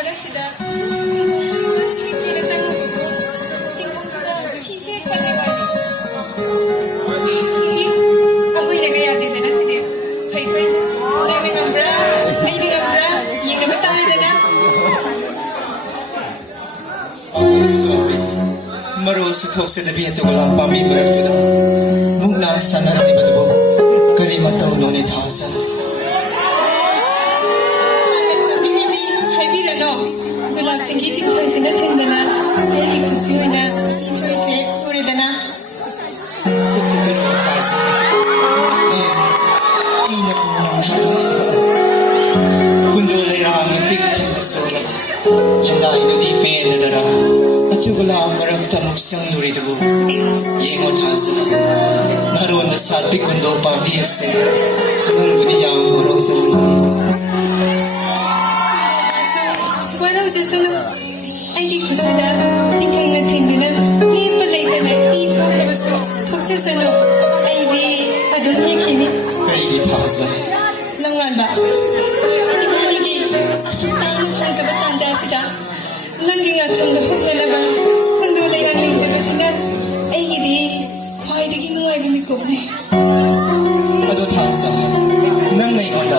ꯃꯔꯛꯁꯤꯗ ꯅꯨꯄꯤꯅ ꯆꯪꯉꯛꯄꯕꯨ ꯊꯤꯡꯕ ꯐꯤꯁꯦ ꯀꯜꯂꯦ ꯋꯥꯏꯅꯤ ꯑꯩꯈꯣꯏꯅ ꯀꯌꯥꯗꯦꯗꯅ ꯁꯤꯗꯤ ꯐꯩ ꯐꯩ ꯅꯪꯅ ꯉꯝꯕ꯭ꯔꯥ ꯑꯩꯗꯤ ꯉꯝꯕ꯭ꯔꯥ ꯌꯦꯡꯅꯕ ꯇꯥꯔꯦꯗꯅ ꯃꯔꯣꯜꯁꯨ ꯊꯣꯛꯆꯗꯕꯤ ꯑꯗꯨꯒ ꯄꯥꯝꯕꯤ ꯃꯔꯛꯇꯨꯗ ꯃꯨꯛꯅꯥ ꯁꯥꯟꯅꯔꯝꯃꯤꯕꯗꯨꯕꯨ ꯀꯔꯤ ꯃꯇꯧꯅꯣꯅꯦ ꯊꯥꯖ ꯍꯥꯏꯕꯤꯔꯅꯣ ꯒꯨꯂꯥꯞꯁꯤꯡꯒꯤ ꯇꯤꯡꯈꯪꯁꯤꯅ ꯊꯤꯟꯗꯅ ꯑꯩꯒꯤ ꯈꯨꯠꯁꯤ ꯑꯣꯏꯅ ꯏꯊꯣꯏꯁꯦ ꯎꯔꯦꯗꯅ ꯀꯨꯟꯗꯣ ꯂꯩꯔꯥꯡꯅ ꯄꯤꯛ ꯊꯟꯅ ꯁꯣꯜꯂ ꯂꯝꯂꯥꯏꯗꯨꯗꯤ ꯄꯦꯟꯗꯗꯅ ꯑꯗꯨꯒ ꯃꯔꯛꯇ ꯑꯃꯨꯛ ꯆꯪꯂꯨꯔꯤꯗꯨꯕꯨ ꯌꯦꯡꯉꯣ ꯊꯥꯖ ꯅꯔꯣꯟꯗ ꯁꯥꯠꯄꯤ ꯀꯨꯟꯗꯣ ꯄꯥꯝꯕꯤ ꯑꯁꯦ ꯅꯪꯕꯨꯗꯤ ꯌꯥꯝ ꯋꯥꯔꯧꯖꯔꯝꯒꯅꯤ ꯋꯥꯔꯧꯖꯁꯅꯨ ꯑꯩꯒꯤ ꯈꯨꯠꯁꯤꯗ ꯇꯤꯡꯈꯪꯅ ꯊꯤꯟꯗꯨꯅ ꯂꯦꯞꯄ ꯂꯩꯇꯅ ꯏ ꯊꯣꯛꯂꯕꯁꯨ ꯊꯣꯛꯆꯁꯅꯨ ꯑꯩꯗꯤ ꯑꯗꯨꯝ ꯂꯦꯞꯈꯤꯅꯤ ꯀꯔꯤꯒꯤ ꯊꯥꯖ ꯂꯝꯉꯥꯟꯕ 이번이기 아쉽다는 방송을 던져시다 낭기가 좀더 흥겨나봐 흥도래랑 인접하시나 애기들이 과이들이 누아이고 믿고네 ꯑꯗꯣ ꯊꯥꯖ ꯅꯪꯅ ꯑꯩꯉꯣꯟꯗ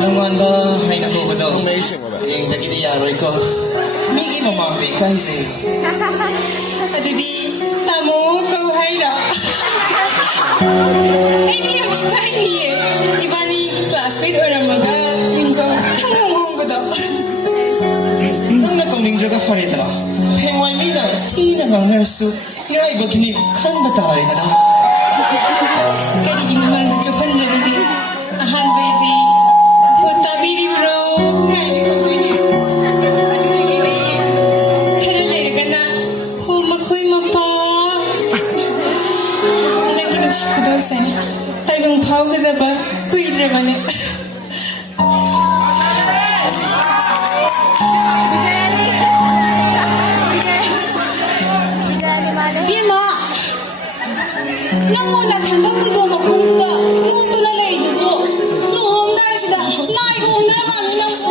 ꯂꯝꯉꯥꯟꯕ ꯍꯥꯏꯅ ꯀꯧꯕꯗꯣ ꯍꯌꯦꯡꯗꯒꯤꯗꯤ ꯌꯥꯔꯣꯏꯀꯣ ꯃꯤꯒꯤ ꯃꯃꯥꯡꯗ ꯏꯀꯥꯏꯖꯩ ꯑꯗꯨꯗꯤ ꯇꯥꯃꯣ ꯀꯧ ꯍꯥꯏꯔꯣ ꯑꯩꯗꯤ ꯌꯥꯝ ꯏꯀꯥꯏꯅꯤꯌꯦ 이번이 클래스메이트 ꯑꯣꯏꯔꯝꯃꯒ ꯏꯪꯀꯣ ꯈꯪꯍꯣꯡ ꯍꯣꯡꯕꯗꯣ ꯅꯪꯅ ꯀꯧꯅꯤꯡꯗ꯭ꯔꯒ ꯐꯔꯦꯗꯅ ꯍꯌꯦꯡꯋꯥꯏ ꯃꯤꯅ ꯊꯤꯅ ꯉꯥꯡꯅꯔꯁꯨ ꯏꯔꯥꯏꯕꯛꯀꯤꯅꯤ ꯈꯟꯕ ꯇꯥꯔꯦꯗꯅ ꯀꯔꯤꯒꯤ ꯃꯃꯥꯡꯗ ꯆꯣꯞꯍꯟꯗꯔꯤꯗꯤ ꯑꯍꯥꯟꯕꯩꯗꯤ ꯍꯣ ꯇꯥꯕꯤꯔꯤꯕ꯭ꯔꯣ ꯀꯥꯏꯅ ꯀꯧꯗꯣꯏꯅꯦ ꯑꯗꯨꯗꯒꯤꯗꯤ ꯈꯔ ꯂꯩꯔꯒꯅ ꯍꯣ ꯃꯈꯣꯏ ꯃꯄꯥ ꯅꯪꯒꯤ ꯅꯨꯡꯁꯤ ꯈꯨꯗꯣꯜꯁꯦ ꯇꯥꯏꯕꯪ ꯐꯥꯎꯒꯗꯕ ꯀꯨꯏꯗ꯭ꯔꯕꯅꯦ 이마 너무나 단단부도 먹고도 누구나 레이드고 누군가시다 나이고 오늘가 아니라고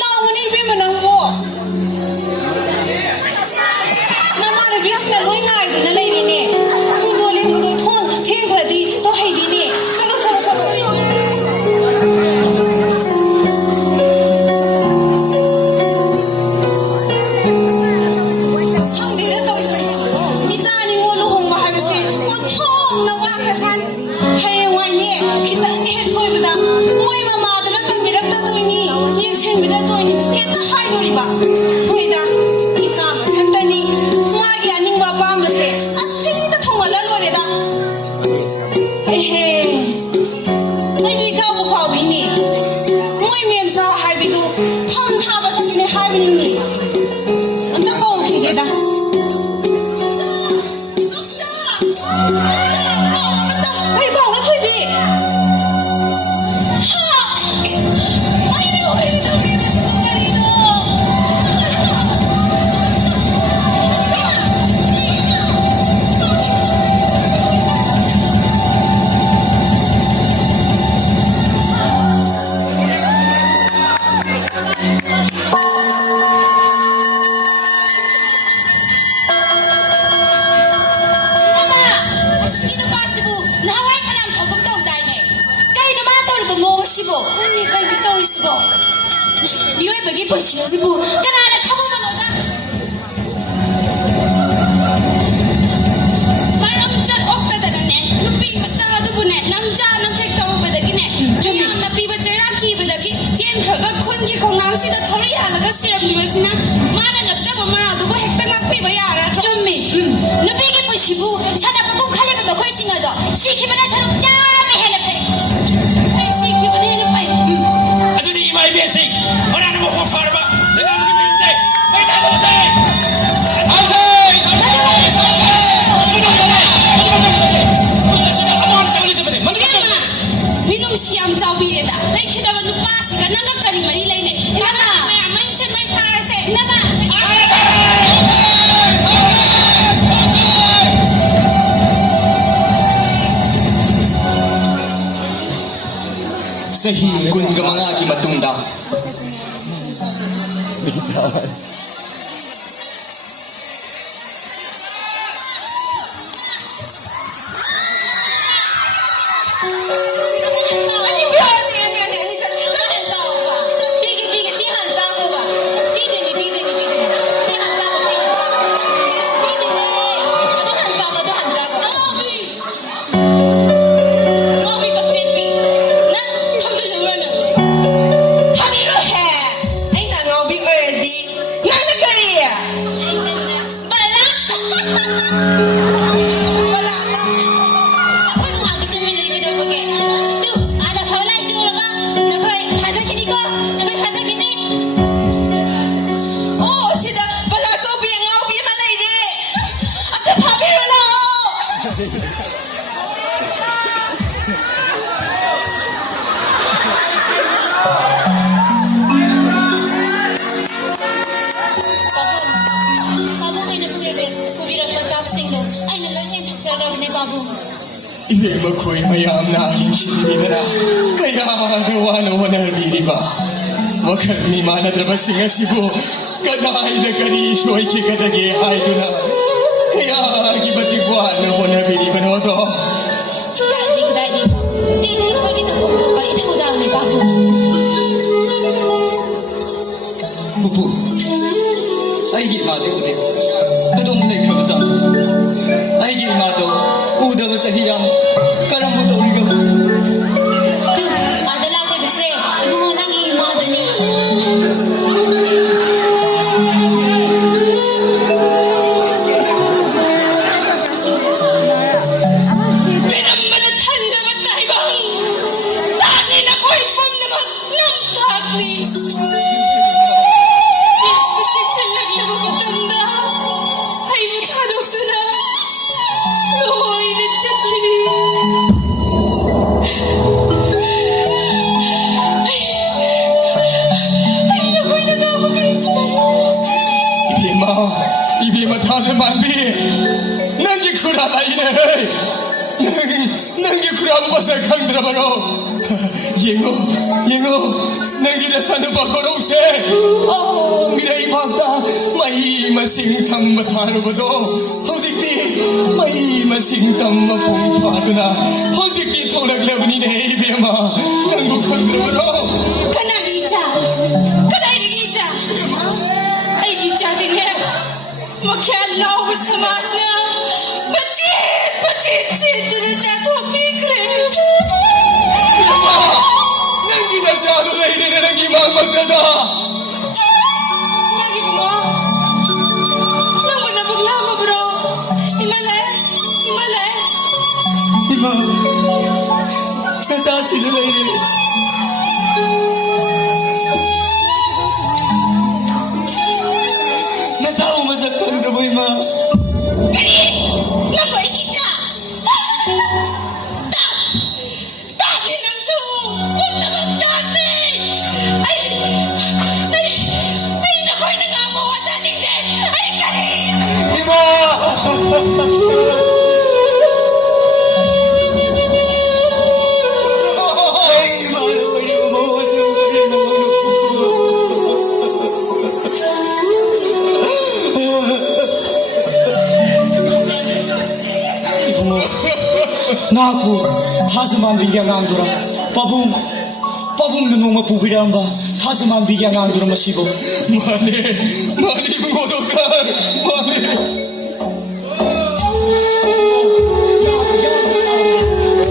나오니 비면 뭐 나만의 비스나 로이 나이도 레이드네 구도리 구도 톤 탱크라디 또 해디네 저거 호이다 이싸움 한다니 마기 아닌 거 밤새 아시다 통화를 노래다 헤헤 아니 가고 가위니 모임에서 할비도 턴 타봐 자기네 할비니 언제 가고 기계다 빨리 봐 오늘 토이비 미워해보기 보시오지부 까나나 타보면 오다 마람짠 옥다다라네 누삐 마짜라두부네 남자 남택 떠보다기네 주양나 삐바자라 기바다기 젠크가 콘기 공항시도 털이 하나가 시럽니버시나 마나 납자고 마라두부 핵당각 삐바야라 좀미 누삐기 보시부 사나바고 칼레바도 걸싱어도 시키바나 사람 짜메 해나페 시키바나 해나페 아주니 이마이 비에시 어라는 뭐 포파르바 내가 무기 민제 내가 무지 미농시암 자비레다 레키다가 누파시가 나나까리 말이 레네 나마 만세 마이 타라세 나마 Sahi kun gamanga ki matungda. Ibe koi mayam na hinshindi na kaya nawa na biriba wakal mi mana trabasinga sibo kadai na kari shoy ki kadage hai tuna kaya gibati wa na biriba no to Kadai sini ko kita ko ba ito daw ni babu Pupu, aigi mate ude. Kadong mulai kerja. Aigi mato, udah bersahiram. Karam betul juga. tu ada lang ko bise gumo nang imo dani ibe matase mambi nangi kura laine nangi kura basa kandra baro yengo nangi da sanu bakoro se oh mirai bhakta mai masing tham matharu bado hojikti mai masing tham mapung thaduna hojikti thorak labni ne ibe ma nangu kandra baro kana gicha kadai gicha ai gicha dine makya law samasna bachit chitra jato pikre nangi da sadu leine nangi ma magada nangi mo na buglama bro imale Ima, kasasi na lagi. Nasawa masaktan na mo, Ima. kani nako gicha Tati lang su! Punta magtati! Ay! Nakoy na nga mo! Wala ningin! Ay, kani! Ima! Ay, Ima, ano ba yung mamawat ng kari ng ano po? Naku, tasaman bigyan ang dura. Pabung nunong mapupiramba. Tasaman bigyan ang dura masibo. Mane bungodokar mane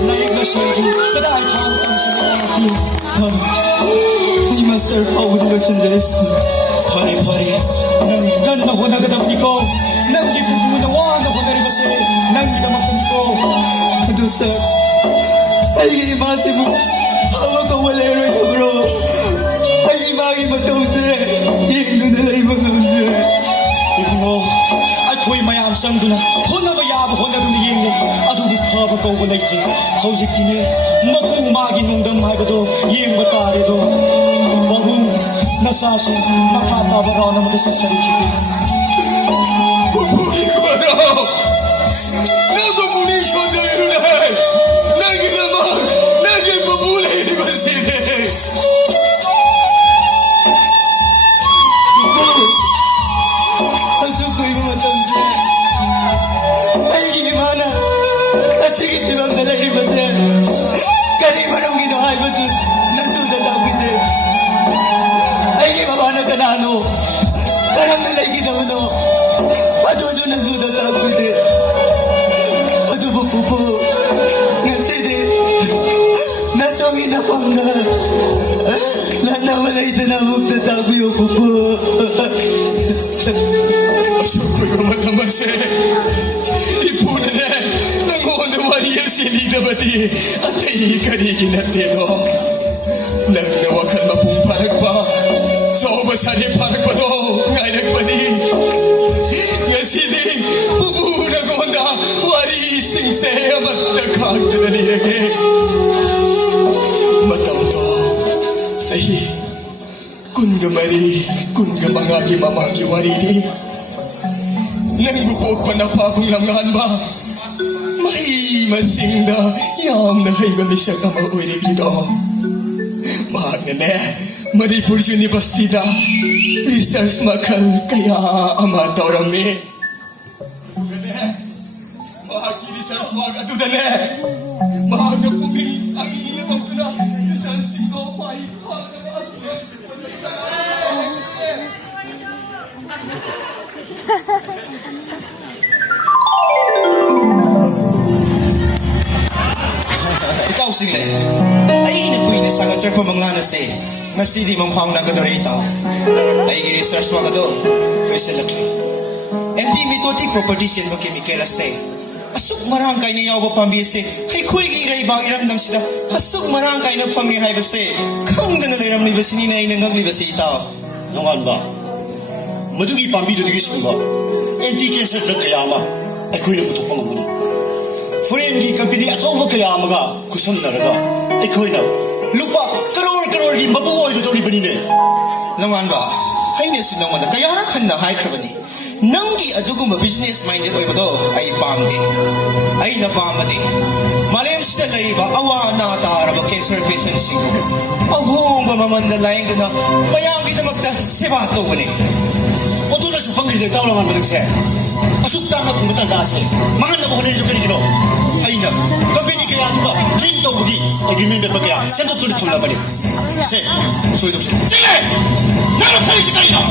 Naik na siya ito. Kadai pa ang tansin ng aking son. Ni Master Paul na siya dyan. Pare. Nang ganda ko nagadap ni ko. Nang lipupunawa na ko na rin kasi. Nang ginamakon ko. Ado sir. Ay imasi mo. Hawak ka walero ito bro. Ay imagi mataw sir. Hingdo na lang mga sir. Ibu mo. Ay ko'y mayam sang doon na. Hona ba yaba hona rumiying niya. Adubo ka ba ko ba na iti. Hausik tine. Magpumagi nung damay ba do. Ying batari do. Babong nasasa. Makatabaraw na mata sa sarikiti. Pupuli ko raw nagpupuli siya dahil na nangi naman naging pupuli ni Basile 이맘대 내리면서 가리만 옮기는 할머니 난수다 나비데 아이게 마마는 그나노 가랑들 내기도 너 아도주 난수다 나비데 아도부 부부 나세데 나성이 나방가 나나만 이드나 먹다 나비요 부부 Syukur mata-masa Ibu nenek Nangono waria sili dabati Atai kari ginate do Nang nawakan mapung parak ba So basari parak ba do Ngainak ba di Ngasili Bubu nagonda Wari singse amat takak Tadali lagi Matam do Sahi Kun gamari Kun gamangagi mamagi wari ni Nang bukog pa na pa akong langan ba? May masinda, yam na kayo kami siya kamauwi dito. Mahal na ne, Manipuri University da, research makal kaya ama taurami. Mahal ki research mag atu da ne, mahal na puming ang inatang ko na, research ko pa Ikaw sila ay nakuin sa kacer pamanglanas ngasidi mong pang nagadore ito ay research mo kado pwesa lakli MD mitotic properties yan makimikera asuk marangkay na yaw ba pambiyase ay kuy giray bang iramdam sila asuk marangkay na pangyahay ba kang na naliram ni basini na inangag ni basi ito nungan ba madugi pambido di gisumba anti cancer drug kaya ama ay kuy na mutok pangumuni Friendly company asoba kaya amaga kusam naraga ay kuy na lupa karor di mabuhay do bani ne Langan ba hay ne sinong mada kaya rakan na hay krabani nanggi aduguma business minded oy bado ay pamdi ay napamadi malem sida lariba awa na taraba cancer patients ahong mamamandalayin na mayang kita magta sebato bani oto na supang rin tawlangan ba nagse asuk tama kung matanda mangan na mo kanil yung kanino ay na company kaya ano ba link daw bugi ay remember ba kaya sendok tulit sa labalik soy dok sige nalo tayo si kanino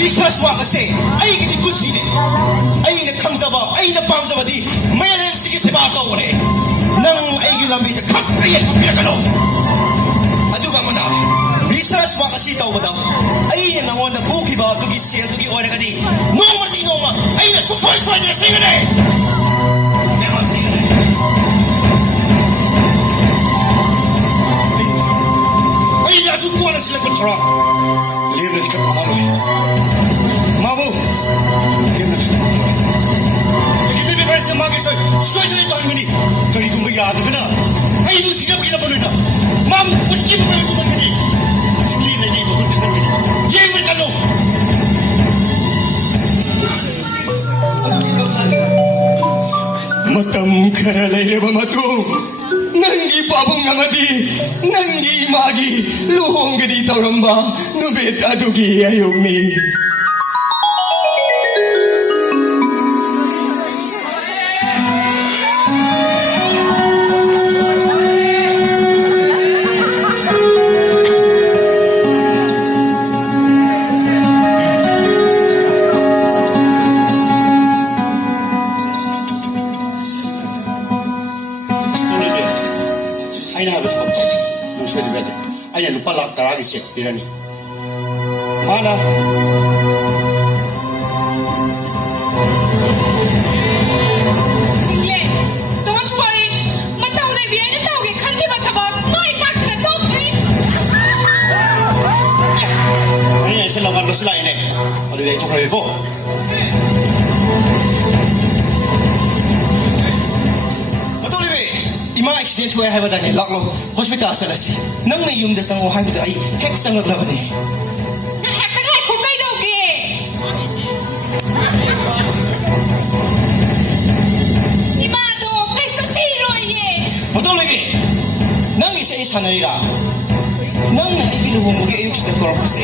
research wa kasi ay gidi kunsine ay nakamzaba ay napamzaba di mayalan sige sebato bani nang ay gilamit kak ay pinakalo aduga mo na research wa kasi tao ba daw ay na nangon na buki ba tugi sel tugi ore ka di noma ay na susoy na sige ne ay na sukuha na sila kontra liam na di ka pamaloy mabu liam na ay di may beres na mag-isay soy ito ang mani kari kung bayado ka na ay doon sila pagkinapuloy na mam pagkip pa yung tuman mani sige na di mo kung tuman mani yay mo ka long Matam karalay ba matu Nanggi pabong ngamadi Nanggi magi Luhong gadi tauramba Nubit adugi ayumi Birani. Mana? Jingle, don't worry. Matao na biyan ito. Kandi matabag. May part na to, please. Ano yan? Sila lang sila ini. Ano yan? Ito kayo ko. Matuloy ima accident way hay badani laklo hospital salasi nang na yung dasang hay bada ay hek sangag labani Nahek na kung kayo daw ki. Imado, kay susiro ye. Matuloy nang isa sanarira nang na ibinuhong mo kay ayok sa korpus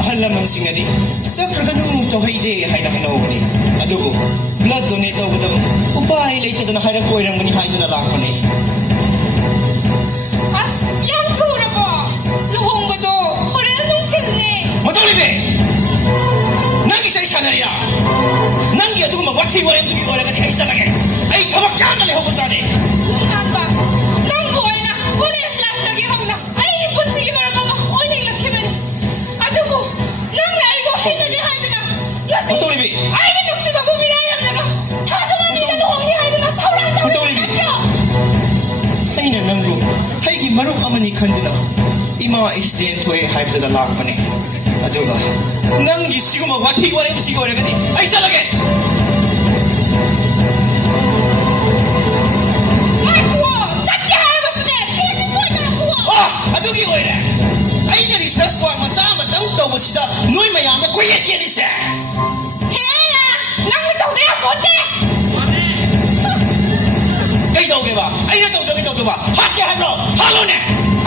ahal naman singadi sa kragano to hay de hay na kinahugani adugo blood donate ako upai leitadana hairap oiramgani haiduna lakpane. As, yam thurabo. Luhongbado, horen nungthilne. Matolibe! Nangi say sanarira! Nangi aduguma wathi warem tugi oiragadi ai salage! Ai thabak yana lehobo sane! Nangba, nangbo aina, police lagi hauna. Ai punsigi marabanga, oining lakhibani. Adubu, nang aigo hinadi haiduna. Nasi, Matolibe! ai ni nuksi babu mirayam laga. Thadama mina luhongni haiduna. Thawrang tawrang. Matolibe! Aina nangu, haigi marup amani khanduna. Ima accident thoe haibdada lakpane. Aduga, nangi siguma wathi warem tugi oiragadi ai salage! Adugi oire! Aina research work macha ama dang tawbasida noi mayamna koyet yelise! Hela, nang tawde aponde. Kay tawge ba? Aina tawge ba? Hakya habro! Halone!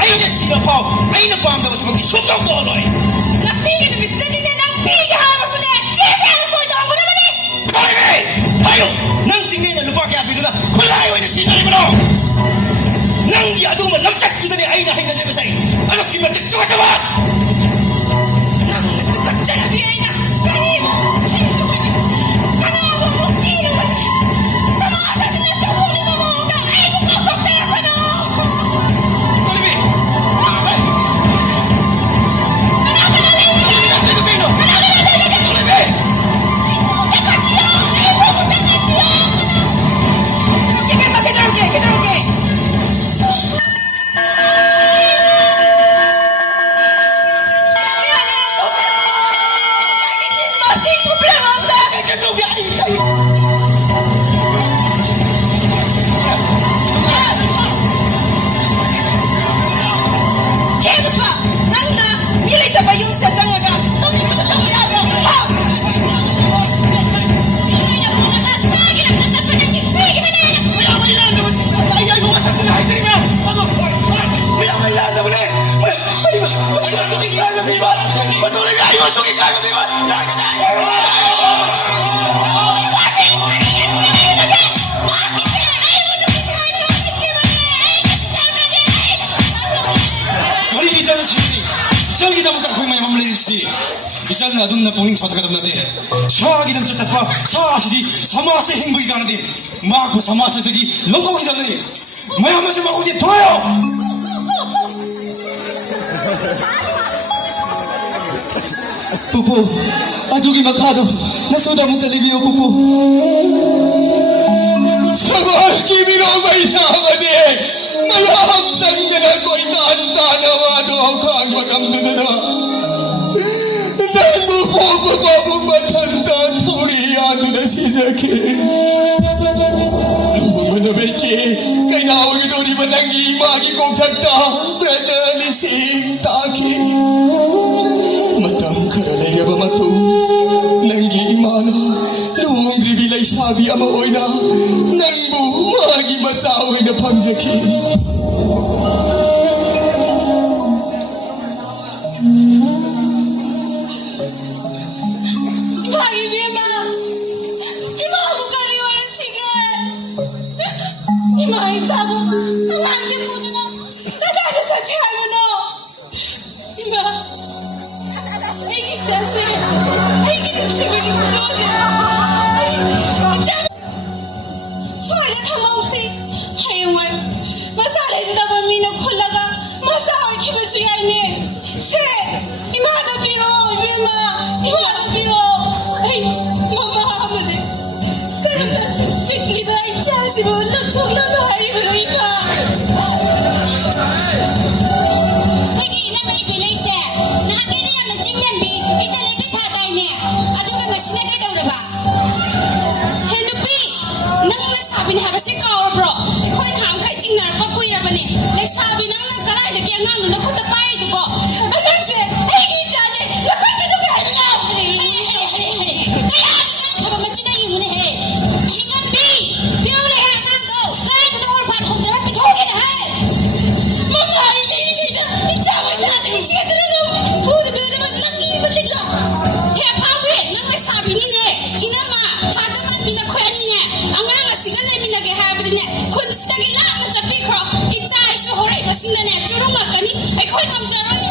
Aina siga pau! Aina pamda batubagi sumtong ko loy! Nasiga na bisani na nang siga habasune. Chese ang soy tawang ko naman eh. Toibe! Hayo! Nang singne na lupa kaya bidula kulay oy na sinari mo no! Nang yaduma lamsak tudani aina hinga de basay! Ano kibatik tuwa sa ba? Nang natukat dyan ang biyay na. Kanin! Kanawa mo kino ba? Sa mga atas na tawuli mo mo ka. Ay, bukakok na ako no! Toibe! Ay! Ical na dun na punging sa tagadam natin. Siya ginam sa tatpa, sa asidi, sama sa hingboy ka natin. Magpo sama sa tagi, lokaw kita natin. Mayaman siya makuti, toyo! Pupu, adugi makado, nasuda mo talibio, Pupu. Sama kimi no may naman eh. Malaham sanggan ako itaanta na wado ang kang magamdo na. Nagpo matanda turiyado na si Zaki. Lumanabeke, kay nawag ito ni Manangi magi kong tagta, predalising taki. Matang karalay ba mato, nanggi imana, luwang dribilay sabi amaoy na, nangbu magi masaway na pamzaki. ꯈꯨꯟꯁꯤꯗꯒꯤ ꯂꯥꯞꯅ ꯆꯠꯄꯤꯈ꯭ꯔꯣ ꯏꯆꯥ ꯏꯁꯨ ꯍꯧꯔꯛꯏꯕꯁꯤꯡꯅꯅꯦ ꯆꯨꯔꯨꯡꯉꯛꯀꯅꯤ ꯑꯩꯈꯣꯏ ꯉꯝꯖꯔꯣꯏ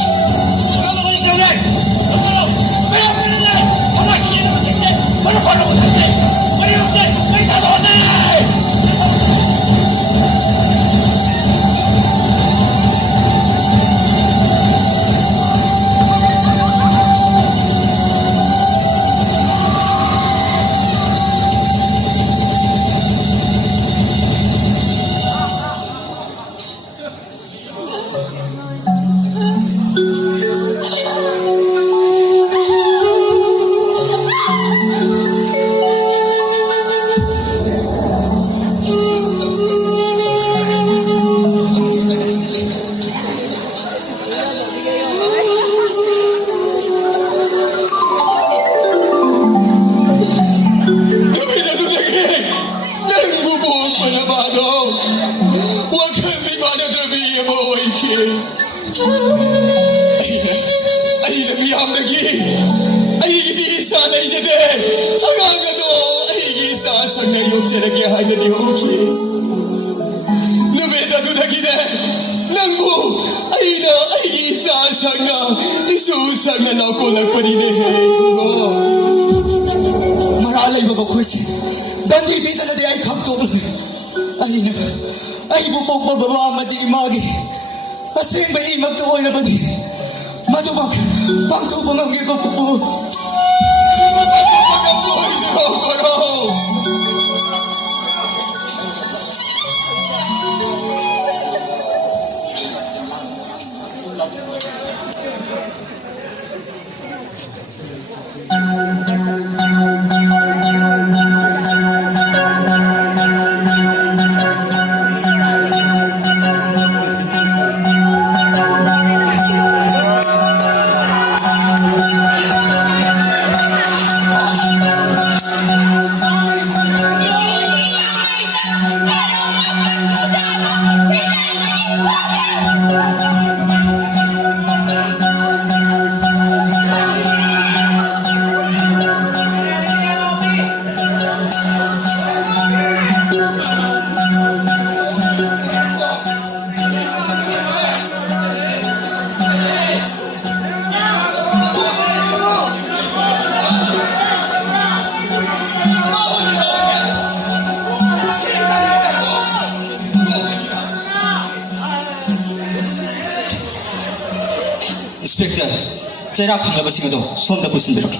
Cerak panglabasing ito, sonda pusin berok.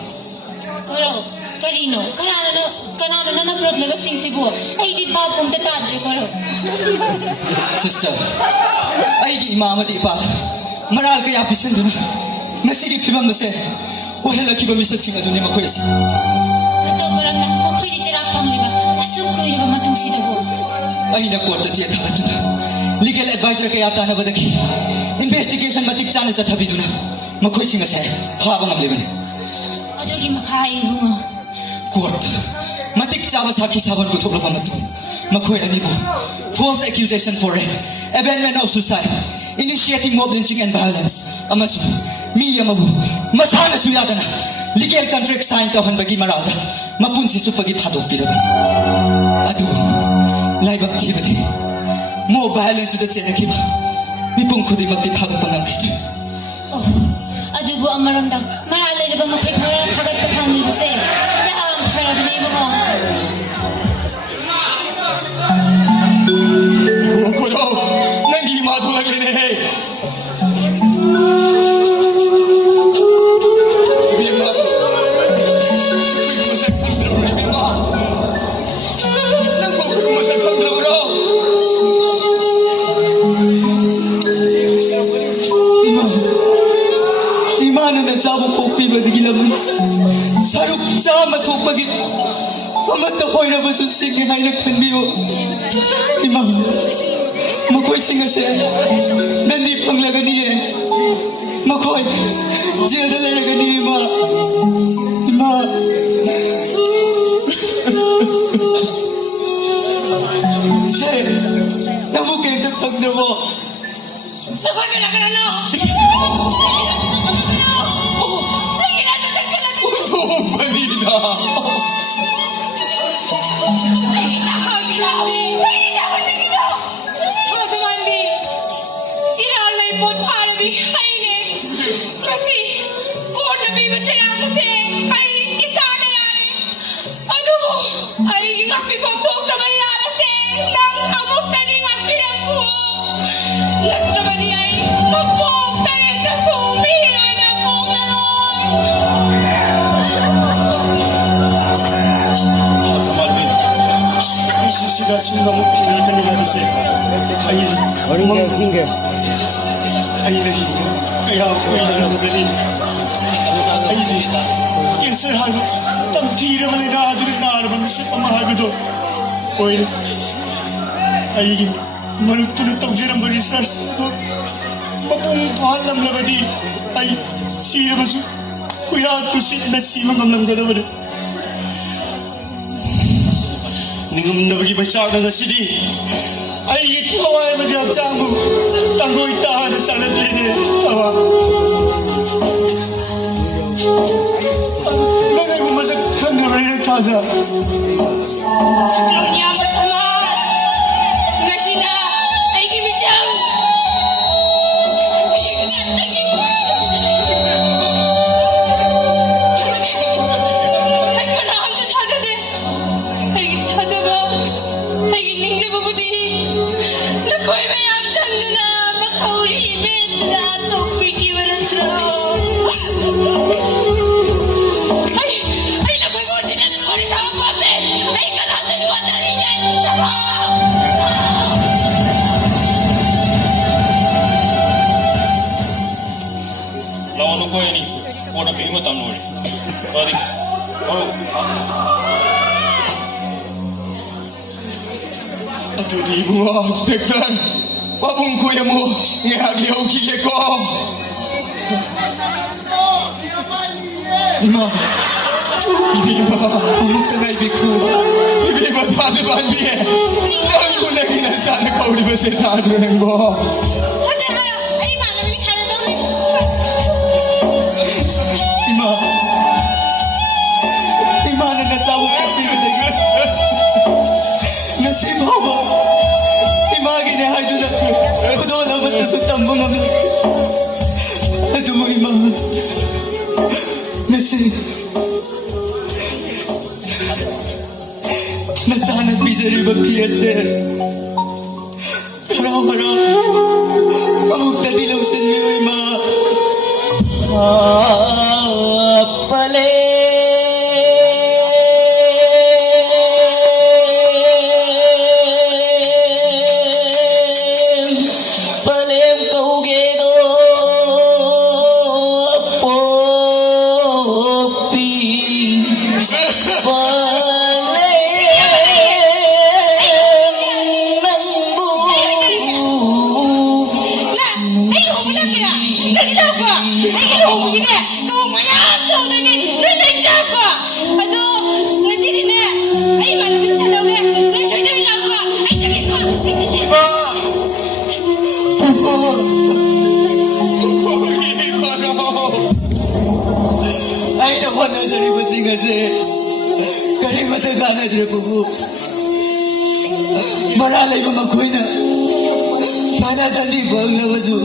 Karo, karino, kanana na problabasing sibu. Ay di ba pong tatadre karo. Sister, ay gi imama di ipat. Maral kaya pisan doon. Masiri pibam na se. Wala ki ba misa chinga doon ni makwesi. Ito karam na, okay di cerak pangliba. Asuk ko ina ba matong sidago. Ay na kwarta tiya kapat na. Legal advisor kaya tana ba daki. Investigation matik sana sa tabi doon. Makoy singa siya, habang ang liban. Adogi makain mo. Kuwarta, matik tsaba sa kisaban ko tulog ang matong. Makoy ang ibo. False accusation for rape, abandonment of suicide, initiating mob lynching and violence. Amaso, miya mabu, masana suyada na. Legal contract sign tawhan bagi maralda. Mapunsi su pagi padok pilaban. Ado, laibak tibati. Mo violence to the chenakiba. Mipong kudi magtipadok pangangkita. Oh. Adugo ang maramdam. Maralay na ba makipara kagat pa pang libase? Yaam harap na iba mo. Ko daw, nangi matulag rin eh. Bima, kuy kumasak ang drama ni Bima. Nang kuy kumasak ang drama. Imana na sabong kopi ba digilaman? Saruk sama tupagit. Amata ko'y na masusing ng hay nagpanbiyo. Imam, makoy singa siya. Nandi panglaga niya. Makoy, siya na talaga niya, Ima. Ima. Siya, namukay na pagna mo. Sagot ka na ka na no! Balida! Ay, hindi ako ginawa! Ay, hindi ako ꯃꯁꯤꯗ ꯑꯁꯨꯝꯅ ꯑꯃꯨꯛ ꯊꯦꯡꯅꯔꯛꯀꯅꯤ ꯍꯥꯏꯕꯁꯦ ꯑꯩ ꯃꯪ ꯑꯩꯅ ꯍꯤꯡꯕ ꯀꯌꯥ ꯀꯨꯏꯔꯕꯒꯅꯤ ꯑꯩꯗꯤ ꯀꯦꯟꯁꯔ ꯍꯥꯏꯕ ꯇꯝꯊꯤꯔꯕ ꯂꯩꯅꯥ ꯑꯗꯨꯅ ꯅꯥꯔꯕ ꯃꯤꯁꯛ ꯑꯃ ꯍꯥꯏꯕꯗꯣ ꯑꯣꯏꯔꯦ ꯑꯩꯒꯤ ꯃꯔꯨꯞꯇꯨꯅ ꯇꯧꯖꯔꯝꯕ ꯔꯤꯁꯔꯁ ꯑꯗꯨ ꯃꯄꯨꯡ ꯐꯥꯍꯜꯂꯝꯂꯕꯗꯤ ꯑꯩ ꯁꯤꯔꯕꯁꯨ ꯀꯨꯌꯥꯠꯇꯨ ꯁꯤꯠꯅ ꯁꯤꯕ ꯉꯝꯂꯝꯒꯗꯕꯅꯤ ꯅꯤꯡꯉꯝꯅꯕꯒꯤ ꯃꯩꯆꯥꯛꯅ ꯉꯁꯤꯗꯤ ꯑꯩꯒꯤ ꯊꯋꯥꯏ ꯑꯃꯗꯤ ꯍꯛꯆꯥꯡꯕꯨ ꯇꯪꯒꯣꯏ ꯇꯥꯅ ꯆꯥꯅꯗ꯭ꯔꯤꯅꯦ ꯊꯋꯥ ꯅꯪ ꯑꯩꯕꯨ ꯃꯁꯛ ꯈꯪꯈ꯭ꯔꯕꯅꯤꯅ ꯊꯥꯖ Aduh ibu, Inspektor, wabung ko mo ngahagyaw kile ko. Ima, Iba, umuk na ibiku. iba taziban biye. Ang ko na ginasana ka uli ba siya tado ng bo. Ima, ima na nasawa ka pinag nasibawa. Ima ginahay doon ako. Kudo naman na sutang mga aduh ima. Nasanat bijari bapiya sir. Haraw-haraw. Amok na dilaw sa niyo ima. Pale palem kauge do popi Ay naku na sa ribasing kasi. Karimata ka na dyan po. Maralay mga kuy na. Panatandi po ang nawaso.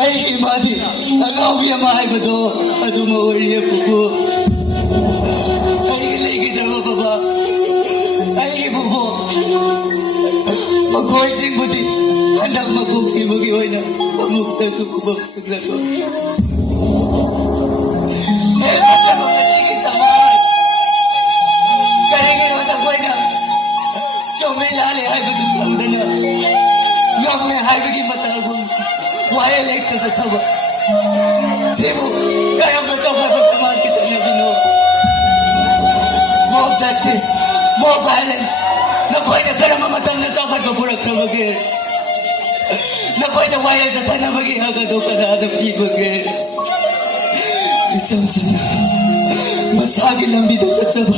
Ay imati. Ang awya mahay ba to? At umawari po po. Ay ilay kita mo pa ba? Ay ipo po. Mag-hoising mo di. Anak mag-hoising mo giway na. Pamukta sa kubak. Paglato. More justice, more violence. Nakoy na karamamatang na dapat maburak na mag-e. Nakoy na waya sa tanang mag-ihagado ka na adang ibag eh. Ichamchan na. Masagi lang bida sa tsaba.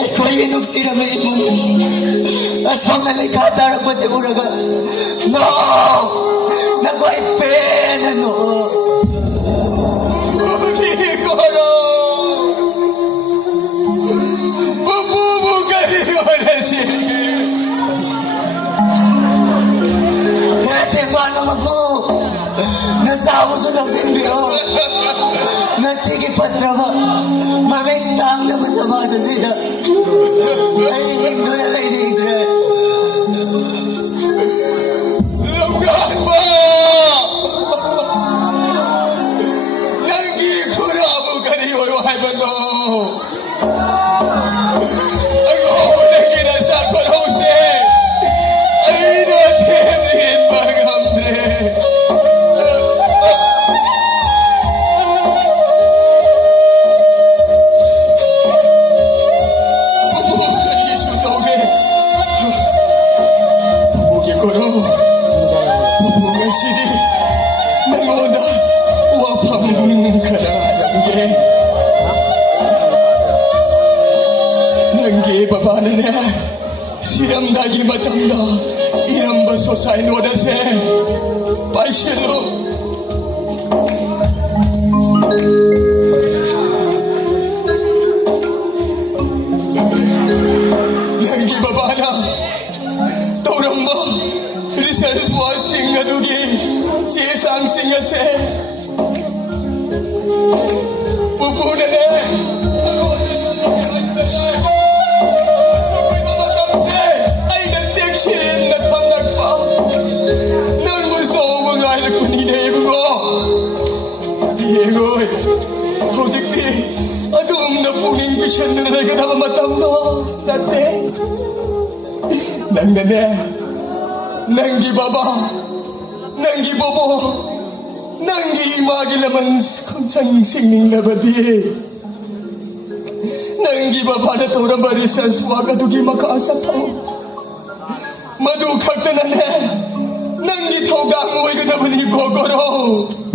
Ay koy inog sira may imong. Aswang nalay katarak pa siguro ka. No! Nakoy pena no! Nasawa sa lang sinbiro. Nasigi patrama. Mamintang na masama sa sila. Ay, hindi na kayo nigre. Lamgan mo! 시름나기 마tamda 이름바 소사이 노다세 빠이실로 nangi babana toramba research wasing adugi sesang singase pupunane hojikti adumna punging bishan na kadama matamno dati nangane nangi baba nangi bobo nangi imagi laman kunchang singing labadi nangi baba na torang barisan swaga dugi makaasa tao madu kaktanane nangi taugang way kadabani gogoro